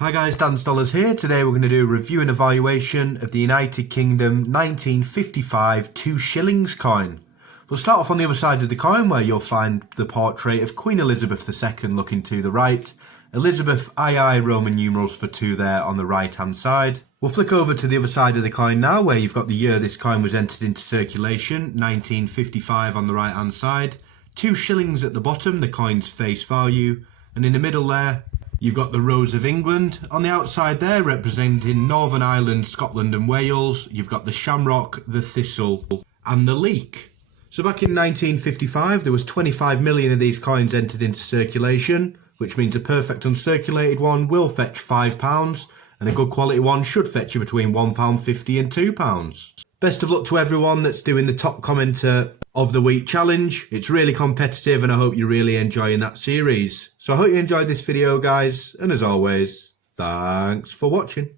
Hi guys, Dan Stollers here. Today we're going to do a review and evaluation of the United Kingdom 1955 2 shillings coin. We'll start off on the other side of the coin where you'll find the portrait of Queen Elizabeth II looking to the right. Elizabeth II Roman numerals for 2 there on the right hand side. We'll flick over to the other side of the coin now where you've got the year this coin was entered into circulation, 1955 on the right hand side. 2 shillings at the bottom, the coin's face value, and in the middle there you've got the Rose of England. On the outside there, representing Northern Ireland, Scotland and Wales, you've got the shamrock, the thistle and the leek. So back in 1955, there was 25 million of these coins entered into circulation, which means a perfect uncirculated one will fetch £5, and a good quality one should fetch you between £1.50 and £2. Best of luck to everyone that's doing the top commenter of the week challenge. It's really competitive and I hope you're really enjoying that series. So I hope you enjoyed this video guys, and as always, thanks for watching.